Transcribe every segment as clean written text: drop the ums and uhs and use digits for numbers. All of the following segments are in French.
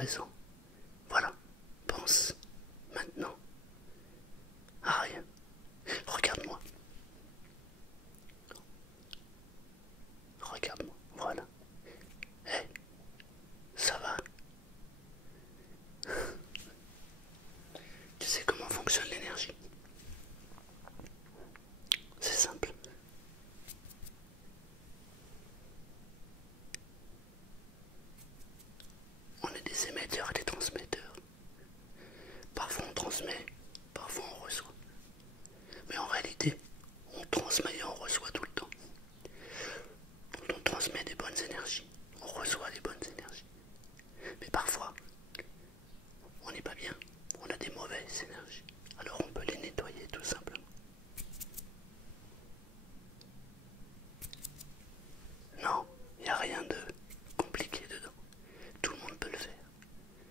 présent. Voilà, pense maintenant à rien. Regarde-moi. Regarde-moi, voilà. Hé, ça va? Tu sais comment fonctionne l'énergie? C'est simple. On est des émetteurs et des transmetteurs. Parfois on transmet, parfois on reçoit. Mais en réalité, on transmet et on reçoit tout le temps. Quand on transmet des bonnes énergies, on reçoit des bonnes énergies. Mais parfois, on n'est pas bien, on a des mauvaises énergies. Alors on peut les nettoyer tout simplement. Non, il n'y a rien de compliqué dedans. Tout le monde peut le faire.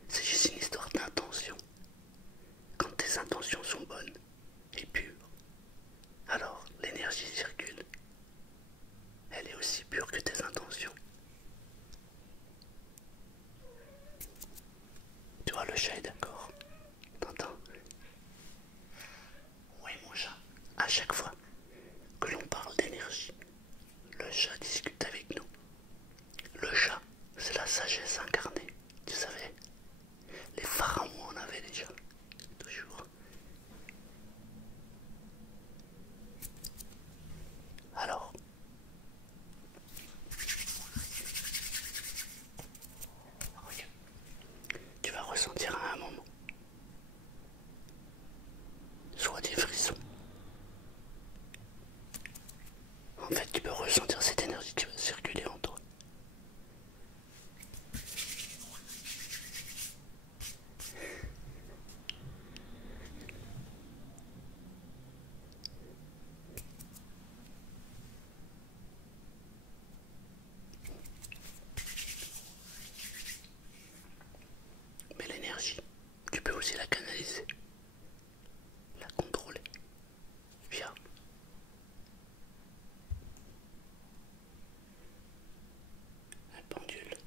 C'est juste une histoire d'intention. Quand tes intentions sont bonnes et pures, alors l'énergie circule. Elle est aussi pure que tes intentions. Tu vois, le chat est d'accord. T'entends? Oui, mon chat. À chaque fois que l'on parle d'énergie, le chat discute avec nous. Le chat, c'est la sagesse incarnée. Tu savais? Les pharaons en avaient déjà. Toujours. Alors, regarde. Tu vas ressentir à un moment soit des frissons. En fait, tu peux ressentir cette énergie qui va circuler en toi. Mais l'énergie, tu peux aussi la canaliser, la contrôler via un pendule.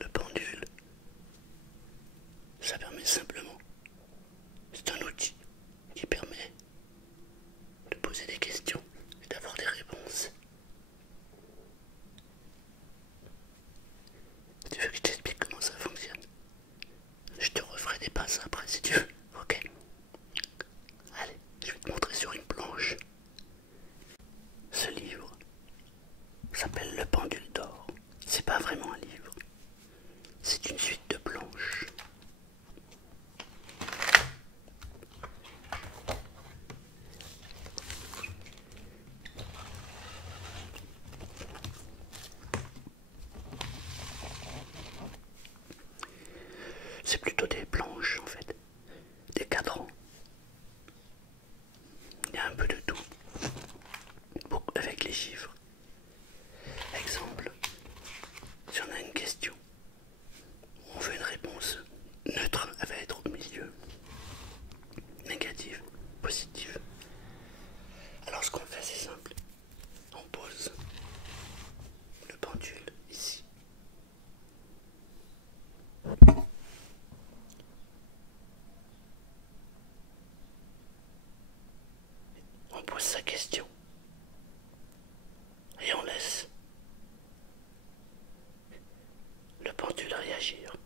Le pendule, ça permet simplement, c'est un outil qui permet de poser des questions et d'avoir des réponses. Tu veux que je t'explique comment ça fonctionne? Je te referai des passes après si tu veux, ok? Allez, je vais te montrer sur une planche. Ce livre s'appelle Le Pendule d'Or. C'est pas vraiment un livre, c'est une suite de planches. C'est plutôt des planches en fait, des cadrans. Il y a un peu de tout, beaucoup avec les chiffres. Exemple, si on a une question, on veut une réponse neutre, elle va être au milieu. Négative, positive. Alors ce qu'on fait c'est simple, on pose le pendule ici. On pose sa question et on laisse le pendule réagir.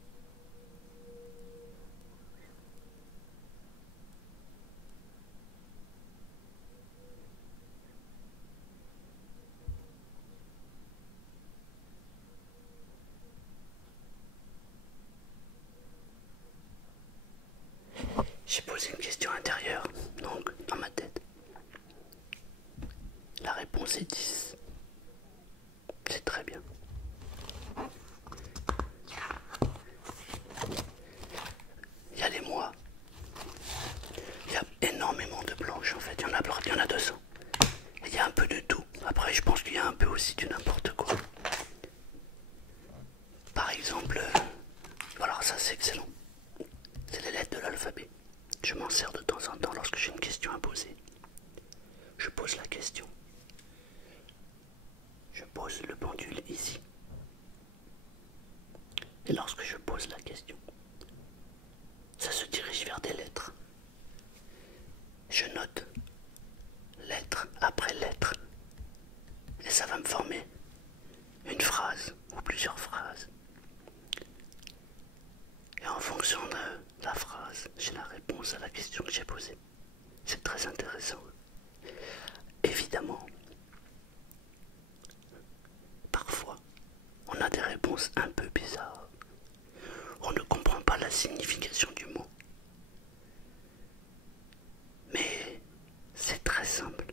J'ai posé une question intérieure, donc dans ma tête. La réponse est 10. C'est très bien. Il y a les mois. Il y a énormément de planches en fait. Il y en a 200. Et il y a un peu de tout. Après, je pense qu'il y a un peu aussi du n'importe quoi. Par exemple, voilà, ça c'est excellent. C'est les Je m'en sers de temps en temps lorsque j'ai une question à poser. Je pose la question. Je pose le pendule ici. Et lorsque je pose la question, ça se dirige vers des lettres. Je note lettre après lettre. Et ça va me former une phrase ou plusieurs phrases. Et en fonction de la phrase, j'ai la réponse à la question que j'ai posée. C'est très intéressant. Évidemment, parfois, on a des réponses un peu bizarres. On ne comprend pas la signification du mot. Mais c'est très simple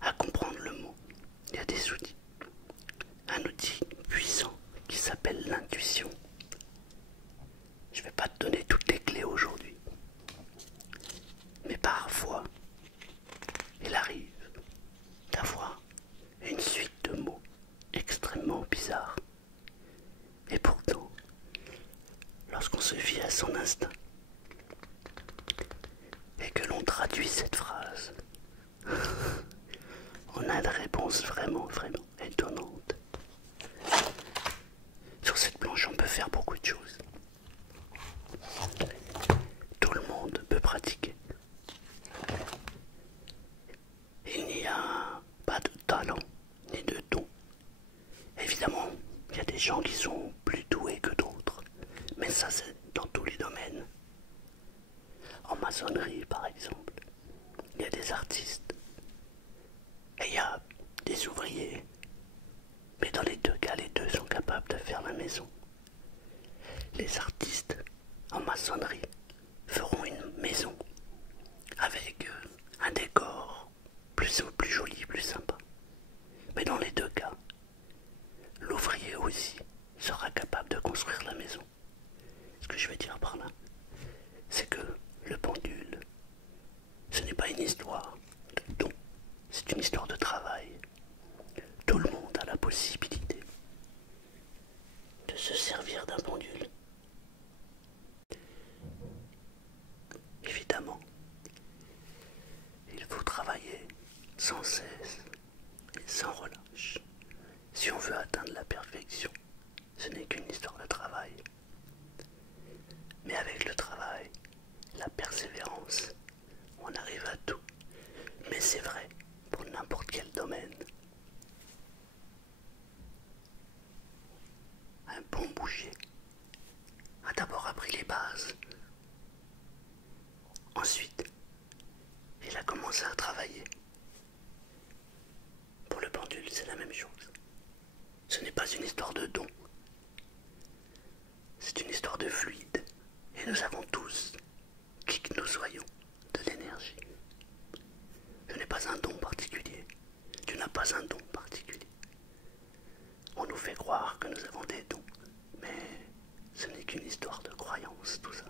à comprendre le mot. Il y a des outils. Un outil puissant qui s'appelle l'intuition. Je ne vais pas te donner toutes les clés aujourd'hui. Mais parfois, il arrive d'avoir une suite de mots extrêmement bizarres. Et pourtant, lorsqu'on se fie à son instinct et que l'on traduit cette phrase, on a une réponse vraiment étonnante. Sur cette planche, on peut faire beaucoup de choses. Tout le monde peut pratiquer. Il n'y a pas de talent ni de don. Évidemment, il y a des gens qui sont plus doués que d'autres, mais ça c'est dans tous les domaines. En maçonnerie par exemple, il y a des artistes et il y a des ouvriers, mais dans les deux cas, les deux sont capables de faire la maison. Les artistes en maçonnerie feront une maison avec un décor plus joli, plus sympa. Mais dans les deux cas, l'ouvrier aussi sera capable de construire la maison. Ce que je veux dire par là, c'est que le pendule, ce n'est pas une histoire de don, c'est une histoire de travail. Tout le monde a la possibilité de se servir d'un pendule. Évidemment, il faut travailler sans cesse et sans relâche. Si on veut atteindre la perfection, ce n'est qu'une histoire de travail. Mais avec le travail, la persévérance, on arrive à tout. Mais c'est vrai pour n'importe quel domaine. Un bon boucher a d'abord appris les bases. Ensuite, il a commencé à travailler. Pour le pendule, c'est la même chose. Ce n'est pas une histoire de don. C'est une histoire de fluide. Et nous avons tous, qui que nous soyons, de l'énergie. Je n'ai pas un don particulier. Tu n'as pas un don particulier. On nous fait croire que nous avons des dons. Mais ce n'est qu'une histoire de croyance, tout ça.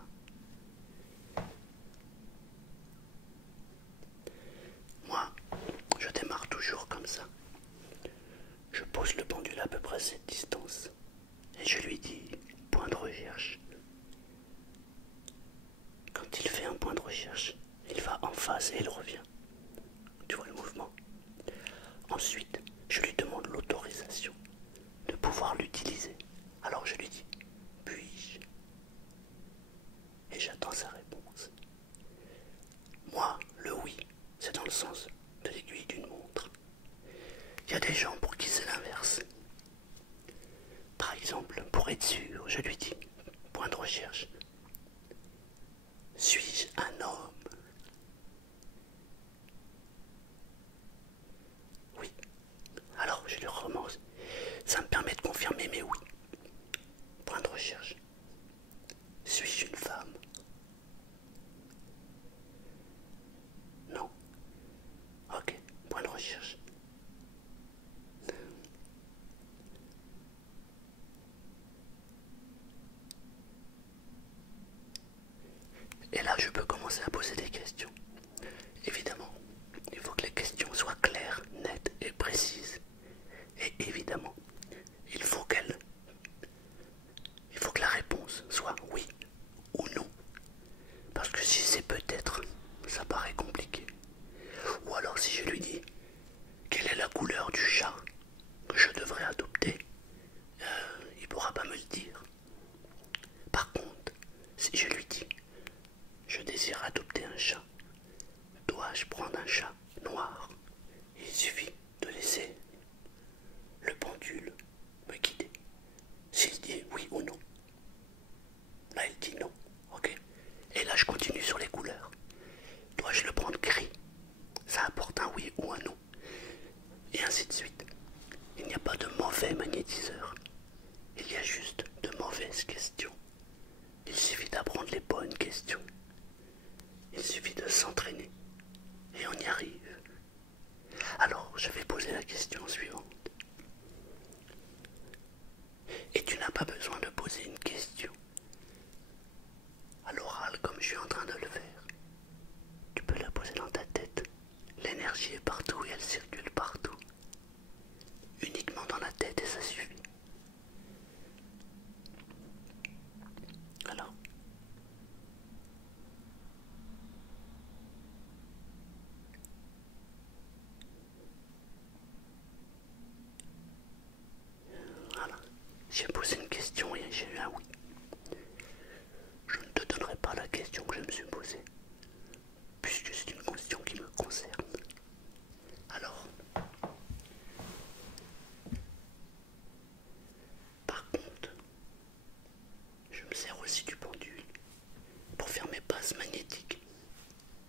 Moi, je démarre toujours comme ça. Je pose le pendule à peu près cette distance. Et je lui dis, point de recherche. Quand il fait un point de recherche, il va en face et il revient. Tu vois le mouvement? Ensuite, je lui demande l'autorisation de pouvoir l'utiliser. Alors je lui dis, puis-je? Et j'attends sa réponse. Moi, le oui, c'est dans le sens de l'aiguille d'une montre. Il y a des gens pour qui c'est l'inverse. Par exemple, pour être sûr, je lui dis, point de recherche, suis-je un homme? Oui. Alors je lui recommence. Ça me permet de confirmer mes oui. Point de recherche. Suis-je une femme? Non. Ok. Point de recherche. Et là, je peux commencer à poser des questions. Évidemment, il faut que les questions soient claires, nettes et précises. Et évidemment, il faut que la réponse soit oui ou non. Parce que si c'est peut-être, ça paraît compliqué. Ou alors si je lui dis quelle est la couleur du chat que je devrais adopter, il pourra pas me le dire. Par contre, si je lui dis je désire adopter un chat, dois-je prendre un chat noir? Il suffit de laisser le pendule me guider. S'il dit oui ou non, là il dit non, ok. Et là je continue sur les couleurs. Dois-je le prendre gris? Ça apporte un oui ou un non. Et ainsi de suite. Il n'y a pas de mauvais magnétiseur. Il y a juste de mauvaises questions. Il suffit d'apprendre les bonnes questions. Il suffit de s'entraîner. Et on y arrive. Alors, je vais poser la question suivante. Et tu n'as pas besoin de poser une question à l'oral comme je suis en train de le faire. Tu peux la poser dans ta tête. L'énergie est partout et elle circule partout. Uniquement dans la tête et ça suffit. Alors, voilà. J'ai posé une question et j'ai eu un oui. Je ne te donnerai pas la question que je me suis posée, puisque c'est une question qui me concerne. Alors, par contre, je me sers aussi du pendule pour faire mes passes magnétiques.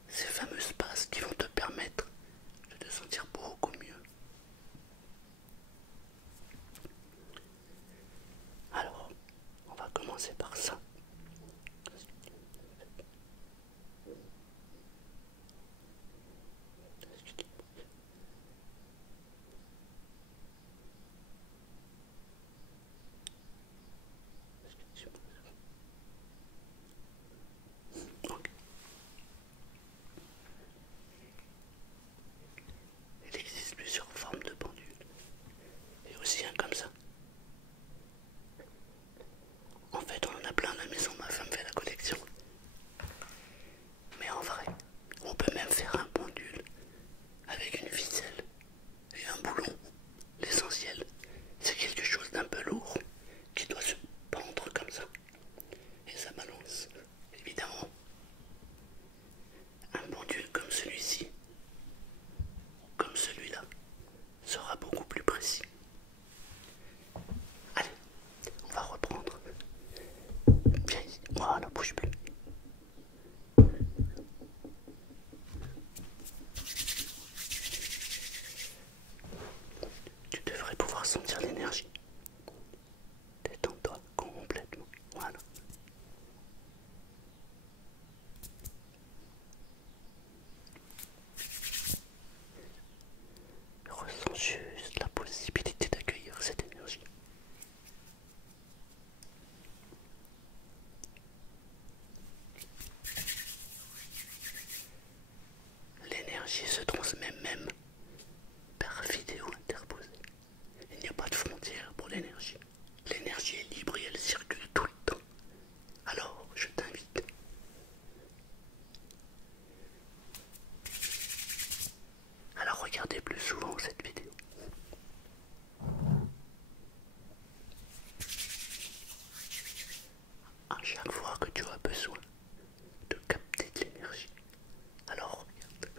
Ces fameuses passes qui vont te permettre de te sentir beaucoup mieux. Alors, on va commencer par ça. Ok. Il existe plusieurs formes de pendules. Et aussi un comme ça. En fait, on en a plein à la maison, ma femme fait la collection. Mais en vrai, on peut même faire un pendule avec une ficelle et un boulon. L'essentiel, c'est quelque chose d'un peu lourd qui doit se pendre comme ça. Et ça balance. Évidemment, un pendule comme celui-ci, comme celui-là, sera beaucoup plus précis. Allez, on va reprendre. Viens ici. Voilà, bouge plus. Tu devrais pouvoir sentir l'énergie. Détends-toi complètement. Voilà. Ressens juste la possibilité d'accueillir cette énergie. L'énergie se transmet même par vidéo interposée. Il n'y a pas de frontière pour l'énergie. L'énergie est libre et elle circule tout le temps. Alors, je t'invite à la regarder plus souvent cette vidéo. À chaque fois que tu as besoin de capter de l'énergie, alors regarde.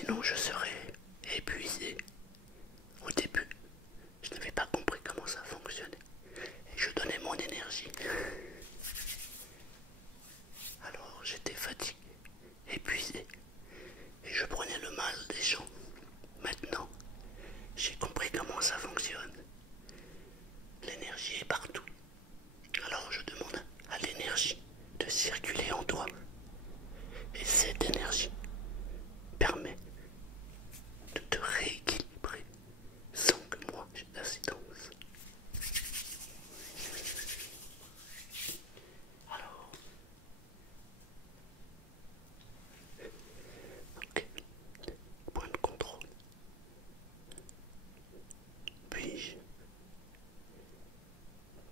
sinon je serais épuisé. Au début, je n'avais pas compris comment ça fonctionnait. Et je donnais mon énergie. Alors j'étais fatigué, épuisé, et je prenais le mal des gens. Maintenant, j'ai compris comment ça fonctionne. L'énergie est partout. Alors je demande à l'énergie de circuler en toi. Et cette énergie permet de te rééquilibrer sans que moi j'ai d'incidence. Alors, ok, point de contrôle. Puis-je,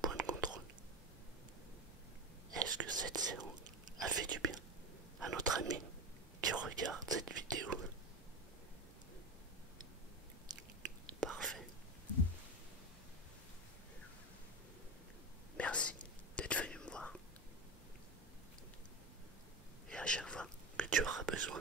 point de contrôle. Est-ce que cette séance a fait du bien à notre ami qui regarde cette vidéo? Parfait. Merci d'être venu me voir. Et à chaque fois que tu auras besoin